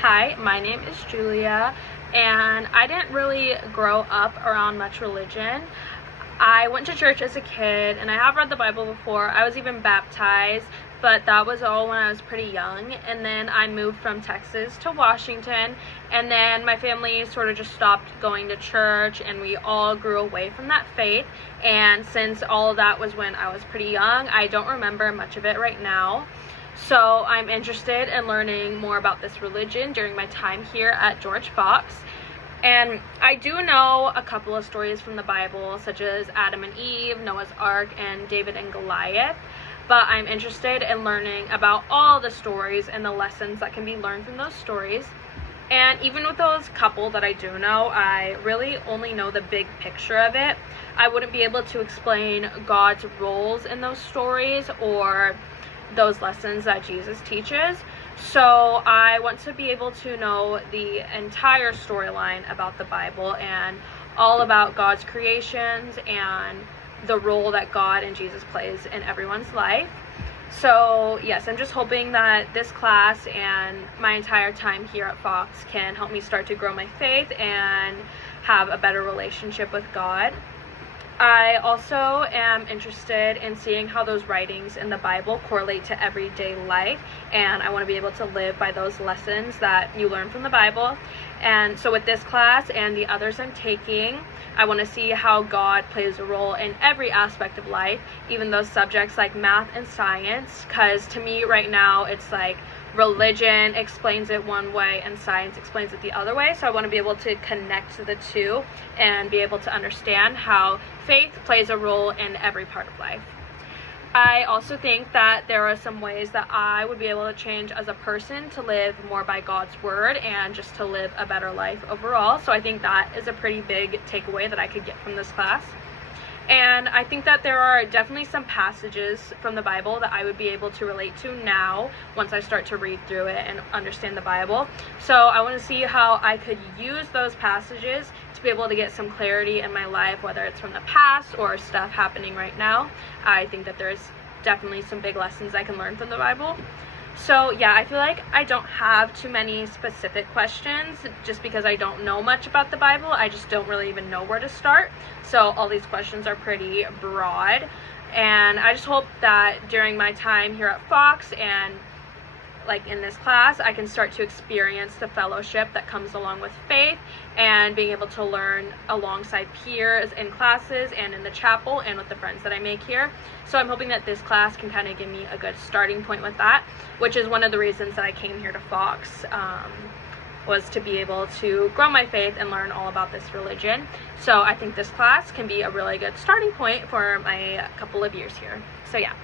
Hi, my name is Julia, and I didn't really grow up around much religion. I went to church as a kid, and I have read the Bible before. I was even baptized, but that was all when I was pretty young. And then I moved from Texas to Washington, and then my family sort of just stopped going to church, and we all grew away from that faith. And since all of that was when I was pretty young, I don't remember much of it right now. So I'm interested in learning more about this religion during my time here at George Fox. And I do know a couple of stories from the Bible, such as Adam and Eve, Noah's Ark, and David and Goliath. But I'm interested in learning about all the stories and the lessons that can be learned from those stories. And even with those couple that I do know, I really only know the big picture of it. I wouldn't be able to explain God's roles in those stories or those lessons that Jesus teaches. So I want to be able to know the entire storyline about the Bible and all about God's creations and the role that God and Jesus plays in everyone's life. So yes, I'm just hoping that this class and my entire time here at Fox can help me start to grow my faith and have a better relationship with God. I also am interested in seeing how those writings in the Bible correlate to everyday life, and I want to be able to live by those lessons that you learn from the Bible. And so with this class and the others I'm taking, I want to see how God plays a role in every aspect of life, even those subjects like math and science, because to me right now it's like religion explains it one way and science explains it the other way. So I want to be able to connect the two and be able to understand how faith plays a role in every part of life. I also think that there are some ways that I would be able to change as a person to live more by God's word and just to live a better life overall. So I think that is a pretty big takeaway that I could get from this class. And I think that there are definitely some passages from the Bible that I would be able to relate to now once I start to read through it and understand the Bible. So I want to see how I could use those passages to be able to get some clarity in my life, whether it's from the past or stuff happening right now. I think that there's definitely some big lessons I can learn from the Bible. So yeah, I feel like I don't have too many specific questions just because I don't know much about the Bible. I just don't really even know where to start. So all these questions are pretty broad. And I just hope that during my time here at Fox and like in this class, I can start to experience the fellowship that comes along with faith and being able to learn alongside peers in classes and in the chapel and with the friends that I make here. So I'm hoping that this class can kind of give me a good starting point with that, which is one of the reasons that I came here to Fox, was to be able to grow my faith and learn all about this religion. So I think this class can be a really good starting point for my couple of years here. So yeah.